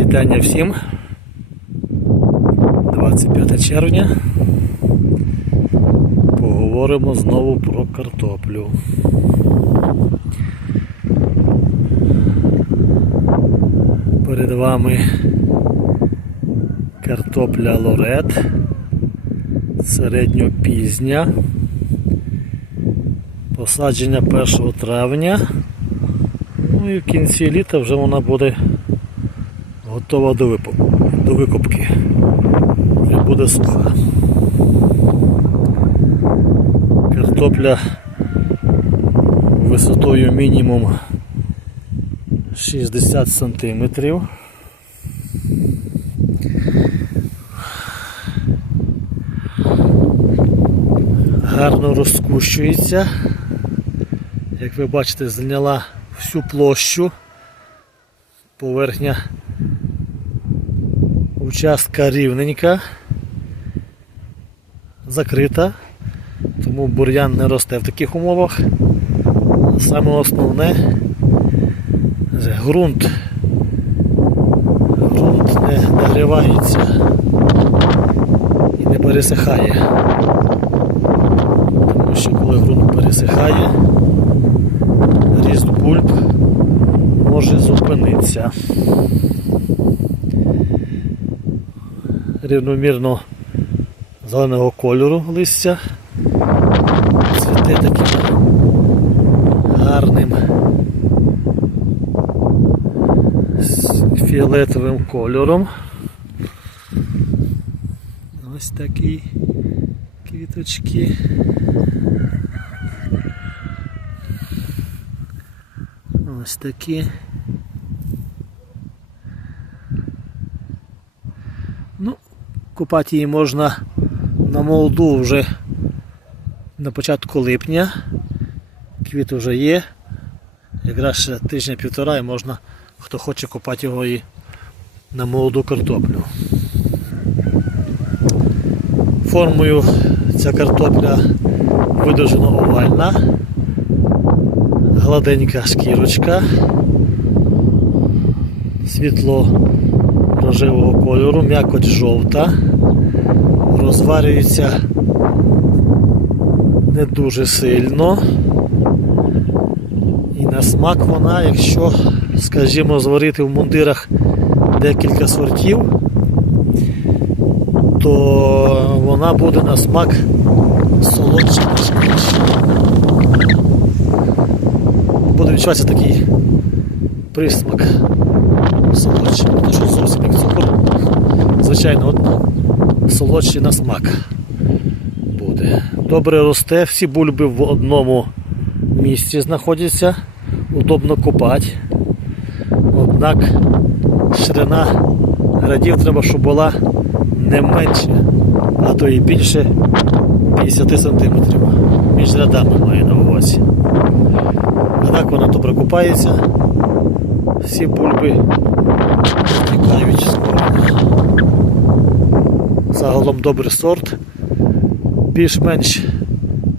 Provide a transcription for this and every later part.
Вітання всім. 25 червня. Поговоримо знову про картоплю. Перед вами картопля лорет середньопізня. Посадження 1 травня. Ну і в кінці літа вже вона буде готова до, до викупки. Вже буде суха. Картопля висотою мінімум 60 сантиметрів. Гарно розкущується. Як ви бачите, зайняла всю площу. Поверхня участка рівненька, закрита, тому бур'ян не росте в таких умовах. Саме основне це ґрунт. Ґрунт не нагрівається і не пересихає. Тому що коли ґрунт пересихає, ріст бульб може зупинитися. Рівномірно зеленого кольору листя. Цвіте таким гарним з фіолетовим кольором. Ось такі квіточки. Ось такі. Ну, купати її можна на молоду вже на початку липня. Квіт вже є. Якраз ще тижня-півтора і можна, хто хоче купати його і на молоду картоплю. Формою ця картопля видовжено овальна, гладенька шкірочка, світло рожевого кольору, м'якоть жовта, розварюється не дуже сильно. І на смак вона, якщо, скажімо, зварити в мундирах декілька сортів, то вона буде на смак солодша. Буде відчуватися такий присмак солодший, не те, що зовсім як цукор. Звичайно, от солодший на смак буде. Добре росте, всі бульби в одному місці знаходяться, удобно копати. Однак ширина радів треба, щоб була не менше, а то і більше 50 см. Між рядами маю на увазі. Однак вона добре купається, всі бульби тікають з. Загалом добрий сорт, більш-менш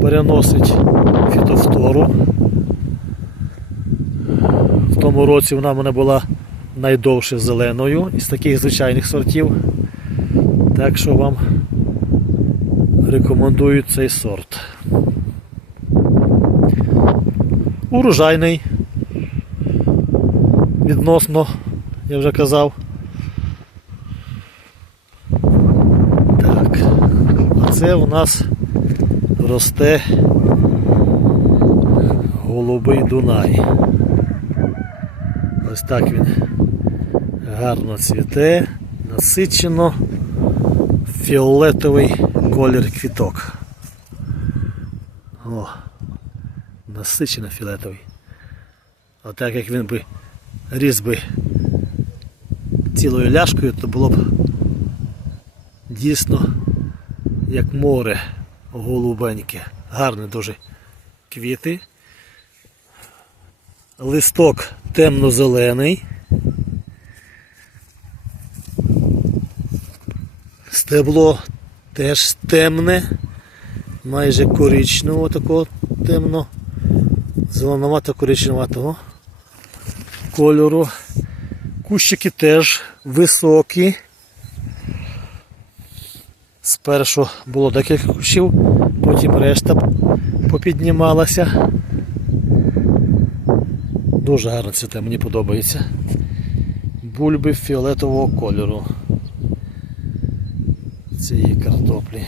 переносить фітофтору. В тому році вона в мене була найдовше зеленою із таких звичайних сортів. Так що вам рекомендую цей сорт. Урожайний. Відносно, я вже казав. Так. А це у нас росте голубий Дунай. Ось так він гарно цвіте, насичено фіолетовий колір квіток. О, насичено фіолетовий. А так як він би ріс би цілою ляшкою, то було б дійсно як море голубеньке. Гарні дуже квіти. Листок темно-зелений. Стебло теж темне, майже коричневого такого темно, зеленовато коричневатого кольору. Кущики теж високі. Спершу було декілька кущів, потім решта попіднімалася. Дуже гарно цвіте, мені подобається. Бульби фіолетового кольору. Цієї картоплі.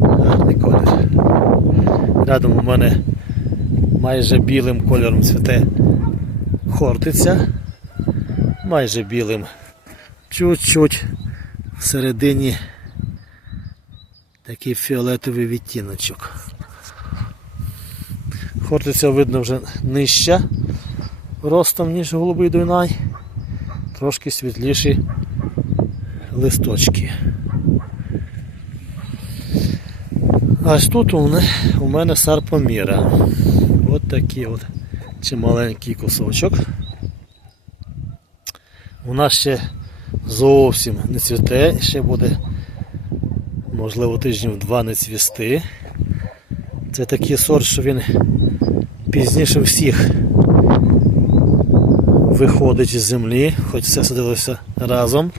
Гарний колір. Рядом у мене майже білим кольором цвіте хортиця. Майже білим. Чуть-чуть всередині такий фіолетовий відтіночок. Хортиця видно вже нижча ростом, ніж голубий дунай. Трошки світліші листочки. Аж тут у мене, у мене сарпоміра. От такий от чималенький кусочок. У нас ще зовсім не цвіте, ще буде, можливо, тижнів два не цвісти. Це такий сорт, що він пізніше всіх виходить з землі, хоч все садилося разом.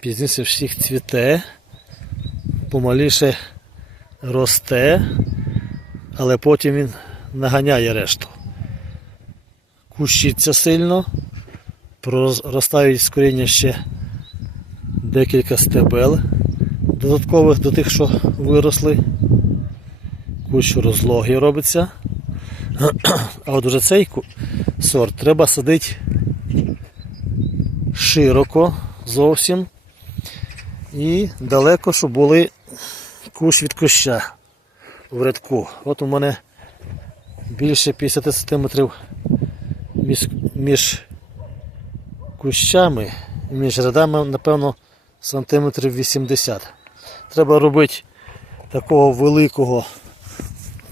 Пізніше всіх цвіте, помаліше росте, але потім він наганяє решту. Кущиться сильно, проростають з коріння ще декілька стебел додаткових до тих, що виросли. Кущ розлогий робиться. А от уже цей сорт треба садити широко зовсім і далеко, щоб були кущ від куща в рядку. От у мене більше 50 см між, між кущами і між рядами, напевно, сантиметрів 80. Треба робити такого великого,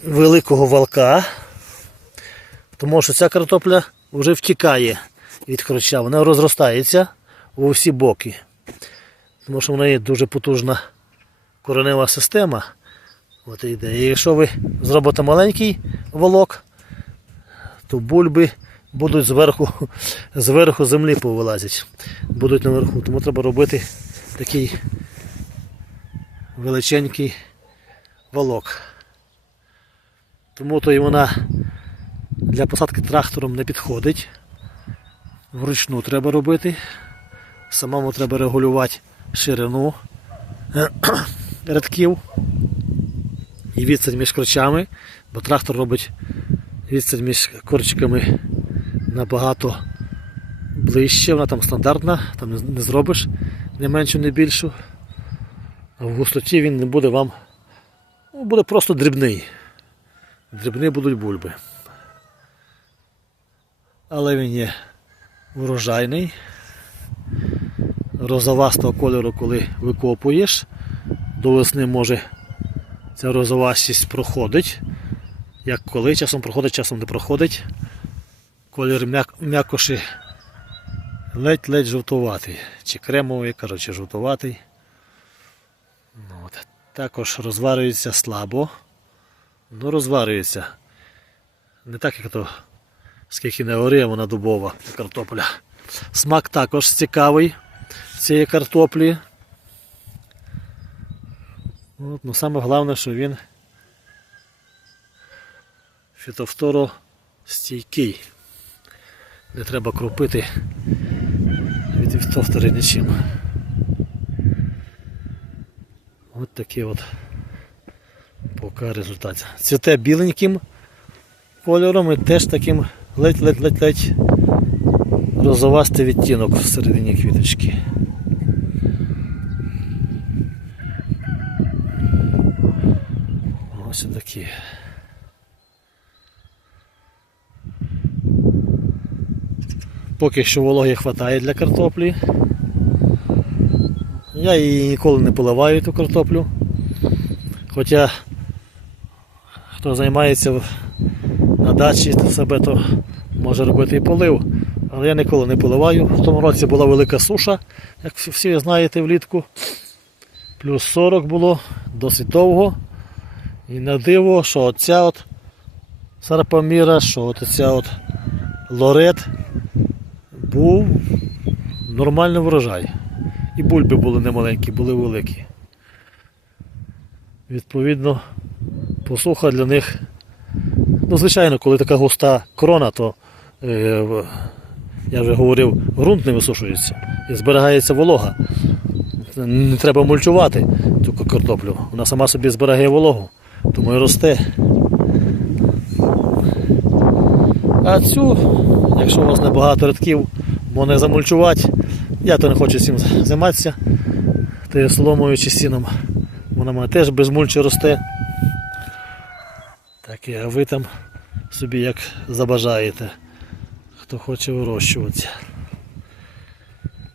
великого валка, тому що ця картопля вже втікає від корча, вона розростається у всі боки. Тому що в неї дуже потужна коренева система. От і йде. І якщо ви зробите маленький волок, то бульби будуть зверху, зверху землі повилазять. Будуть наверху. Тому треба робити такий величенький волок. Тому то і вона для посадки трактором не підходить. Вручну треба робити. Самому треба регулювати ширину рядків і відстань між корчами, бо трактор робить відстань між корчиками набагато ближче, вона там стандартна, там не- зробиш не меншу, не більшу. А в густоті він не буде вам, ну, буде просто дрібний. Дрібні будуть бульби. Але він є врожайний, розовастого кольору, коли викопуєш, до весни може ця розовастість проходить. Як коли, часом проходить, часом не проходить. Колір м'як- м'якоші ледь-ледь жовтуватий. Чи кремовий, коротше, жовтуватий. Ну, от. Також розварюється слабо. Ну, розварюється. Не так, як то скільки не гори, вона дубова картопля. Смак також цікавий цієї картоплі. От, ну, саме головне, що він фітофторо стійкий. Не треба кропити від фітофтори нічим. От такий от поки результат. Цвіте біленьким кольором і теж таким ледь-ледь-ледь-ледь розовастий відтінок всередині квіточки. Ось такі. Поки що вологи вистачає для картоплі. Я її ніколи не поливаю ту картоплю. Хоча хто займається на дачі себе, то може робити і полив. Але я ніколи не поливаю. В тому році була велика суша, як всі- знаєте, влітку. Плюс 40 було, досить довго. І на диво, що оця от сарпаміра, що от ця от лорет був нормальний врожай. І бульби були немаленькі, були великі. Відповідно, посуха для них. Ну, звичайно, коли така густа крона, то е, я вже говорив, ґрунт не висушується і зберігається волога. Не треба мульчувати цю картоплю. Вона сама собі зберігає вологу, тому і росте. А цю, якщо у вас небагато рядків, можна замульчувати. Я то не хочу цим займатися. Тою соломою чи сіном. Вона мене теж без мульчі росте. Так і а ви там собі як забажаєте, хто хоче вирощуватися.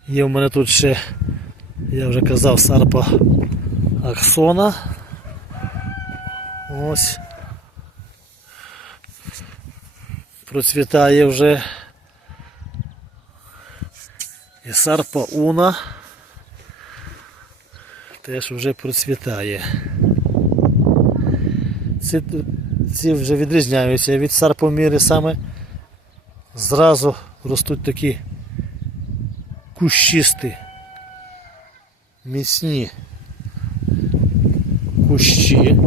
Є в мене тут ще, я вже казав, сарпа Аксона. Ось. Процвітає вже. І сарпа Уна теж вже процвітає. Ці, ці вже відрізняються від сарпоміри саме. Зразу ростуть такі кущисті, міцні кущі.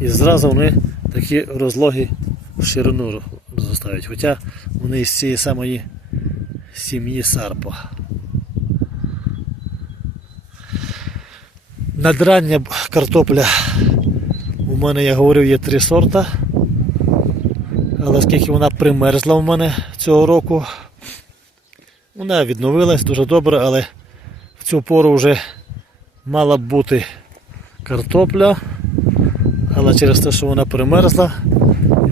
І зразу вони такі розлоги в ширину зростають. Хоча вони із цієї самої сім'ї сарпа. Надрання картопля у мене, я говорив, є три сорта. Але оскільки вона примерзла в мене цього року, вона відновилась дуже добре, але в цю пору вже мала б бути картопля. Але через те, що вона примерзла,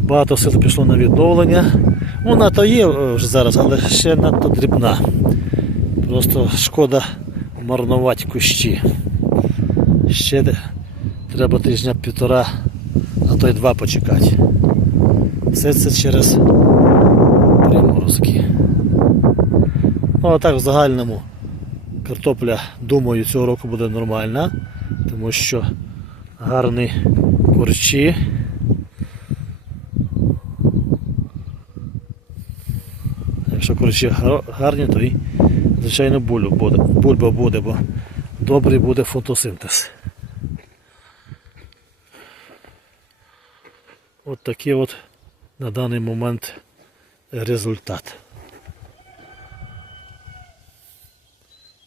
багато сил пішло на відновлення. Вона то є е, вже зараз, але ще надто дрібна. Просто шкода марнувати кущі. Ще треба тижня півтора, а то й два почекати. Все це через приморозки. Ну а так в загальному картопля, думаю, цього року буде нормальна, тому що гарні корчі. Корчі гар- гарні, то і звичайно буде, бульба буде, бо добрий буде фотосинтез. От такий от на даний момент результат.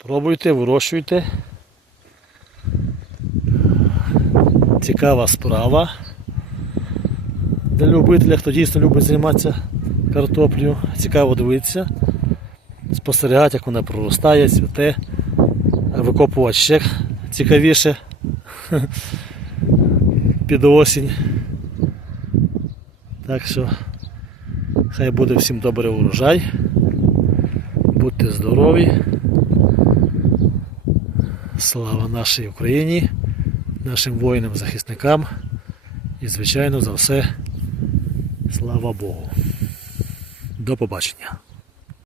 Пробуйте, вирощуйте. Цікава справа. Для любителя, хто дійсно любить займатися картоплею, цікаво дивитися, спостерігати, як вона проростає, цвіте, викопувати ще цікавіше під осінь. Так що хай буде всім добрий урожай. Будьте здорові. Слава нашій Україні, нашим воїнам-захисникам і, звичайно, за все, слава Богу. До побачення.